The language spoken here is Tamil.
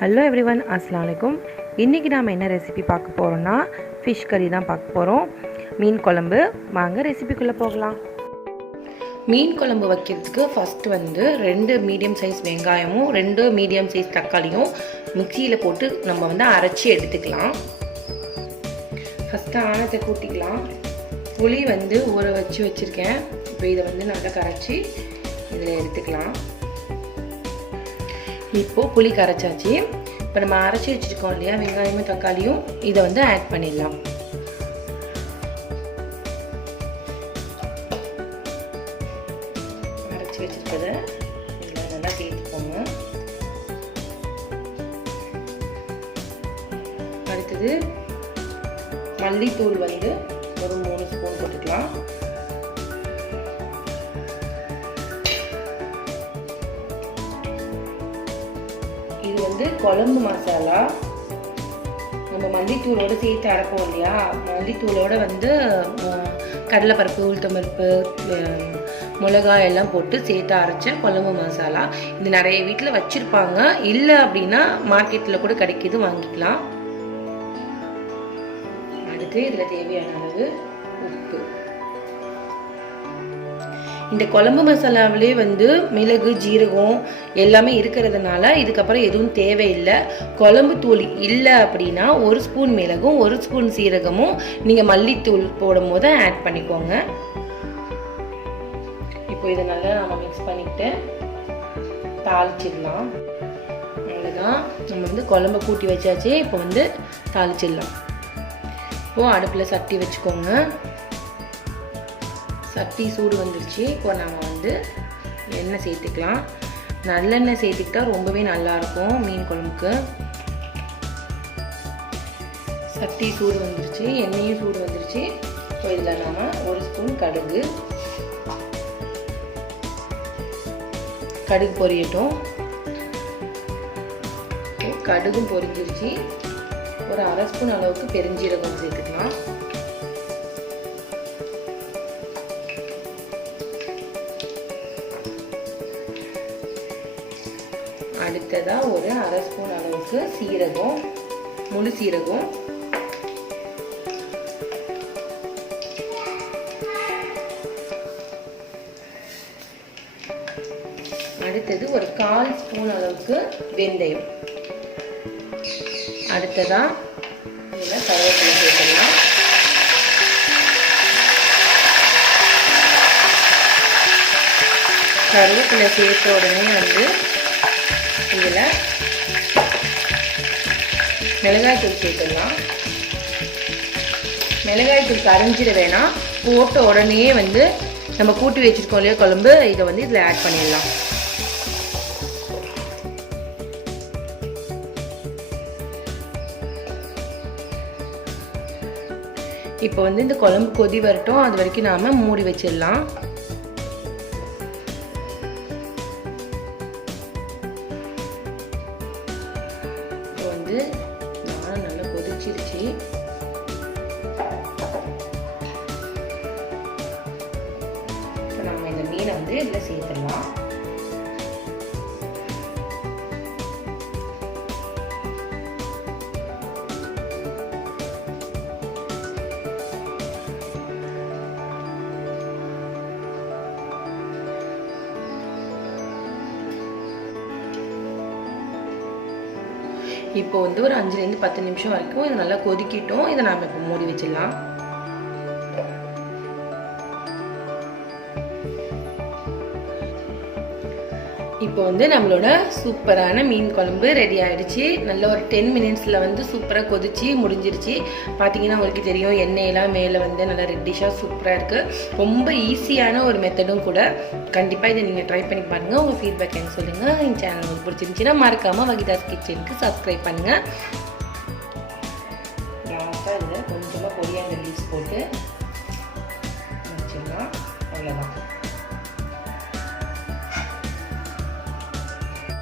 ஹலோ எவ்ரிவன், அஸ்ஸலாமு அலைக்கும். இன்றைக்கி நாம் என்ன ரெசிபி பார்க்க போகிறோன்னா ஃபிஷ் கறி தான் பார்க்க போகிறோம். மீன் குழம்பு. வாங்க ரெசிபிக்குள்ளே போகலாம். மீன் குழம்பு வைக்கிறதுக்கு ஃபஸ்ட்டு 2 மீடியம் சைஸ் வெங்காயமும் 2 மீடியம் சைஸ் தக்காளியும் மிக்சியில் போட்டு நம்ம அரைச்சி எடுத்துக்கலாம். ஃபஸ்ட்டு ஆனத்தை கூட்டிக்கலாம். புளி ஊற வச்சுருக்கேன். இப்போ இதை நல்லா கரைச்சி இதில் எடுத்துக்கலாம். இப்போது புளி கரைச்சாச்சு. இப்போ நம்ம அரைச்சி வச்சுருக்கோம் இல்லையா வெங்காயமும் தக்காளியும், இதை ஆட் பண்ணிடலாம். அரைச்சி வச்சுருக்கதை இதில் நல்லா சேர்த்துக்கோங்க. அடுத்தது மல்லித்தூள் ஒரு 3 ஸ்பூன் போட்டுக்கலாம். இது குழம்பு மசாலா. நம்ம மல்லித்தூளோடு சேர்த்து அரைப்போம் இல்லையா, மல்லித்தூளோட கடலைப்பருப்பு, உளுத்தம்பருப்பு, மிளகாய் எல்லாம் போட்டு சேர்த்து அரைச்ச குழம்பு மசாலா. இது நிறைய வீட்டில் வச்சுருப்பாங்க. இல்லை அப்படின்னா மார்க்கெட்டில் கூட கிடைக்கிது, வாங்கிக்கலாம். அடுத்து இதில் தேவையான அளவு உப்பு. இந்த குழம்பு மசாலாவிலே மிளகு, ஜீரகம் எல்லாமே இருக்கிறதுனால இதுக்கப்புறம் எதுவும் தேவையில்லை. குழம்பு தூள் இல்லை அப்படின்னா 1 ஸ்பூன் மிளகும் 1 ஸ்பூன் சீரகமும் நீங்கள் மல்லித்தூள் போடும் போது ஆட் பண்ணிக்கோங்க. இப்போ இதை நல்லா நம்ம மிக்ஸ் பண்ணிட்டு தாளிச்சிடலாம். அவ்வளோதான், நம்ம குழம்பு கூட்டி வச்சாச்சு. இப்போ தாளிச்சிடலாம். இப்போது அடுப்பில் சட்டி வச்சுக்கோங்க. சட்டி சூடு வந்துருச்சு. இப்போ நம்ம எண்ணெய் சேர்த்துக்கலாம். நல்லெண்ணெய் சேர்த்துக்கிட்டா ரொம்பவே நல்லாயிருக்கும் மீன் குழம்புக்கு. சட்டி சூடு வந்துருச்சு, எண்ணெயும் சூடு வந்துருச்சு. இப்போ இதில் நம்ம 1 ஸ்பூன் கடுகு பொரியட்டும். கடுகும் பொரிஞ்சிருச்சு. ஒரு 1/2 ஸ்பூன் அளவுக்கு பெருஞ்சீரகம் சேர்த்துக்கலாம். அடுத்ததா ஒரு 1/2 ஸ்பூன் அளவுக்கு சீரகம், முழு சீரகம். அடுத்தது ஒரு 1/4 ஸ்பூன் அளவுக்கு வெந்தயம். அடுத்ததா இதில் கருவேப்பிலை சேர்க்கலாம். கருவேப்பிலை சேர்த்த உடனே இதில் மிளகாய்த்தூள் சேர்த்துடலாம். மிளகாய்த்தூள் கரைஞ்சிட வேணாம். போட்ட உடனே நம்ம கூட்டி வச்சுருக்கோம் இல்லையா குழம்பு, இதை இதில் ஆட் பண்ணிடலாம். இப்போ இந்த குழம்பு கொதி வரட்டும். அது வரைக்கும் நாம் மூடி வச்சிடலாம். நல்லா கொதிச்சிருச்சு. நம்ம இந்த மீனை இதில் சேர்த்துடலாம். இப்போ ஒரு 5லேருந்து 10 நிமிஷம் வரைக்கும் இது நல்லா கொதிக்கிட்டோம். இதை நாம் இப்போ மூடி வச்சிடலாம். இப்போ நம்மளோட சூப்பரான மீன் குழம்பு ரெடி ஆகிடுச்சு. நல்ல ஒரு 10 மினிட்ஸில் சூப்பராக கொதிச்சு முடிஞ்சிருச்சு. பார்த்தீங்கன்னா உங்களுக்கு தெரியும், எண்ணெயெல்லாம் மேலே நல்லா ரெட்டிஷாக சூப்பராக இருக்குது. ரொம்ப ஈஸியான ஒரு மெத்தடும் கூட. கண்டிப்பாக இதை நீங்கள் ட்ரை பண்ணி பாருங்கள். உங்கள் ஃபீட்பேக் எனக்கு சொல்லுங்கள். என் சேனல் உங்களுக்கு பிடிச்சிருந்துச்சின்னா மறக்காமல் வகிதாஸ் கிச்சனுக்கு சப்ஸ்கிரைப் பண்ணுங்கள். லாஸ்ட்டாக இதில் கொஞ்சமாக கொரியாண்டர் லீவ்ஸ் போட்டு வச்சிடலாம். அவ்வளோதான்.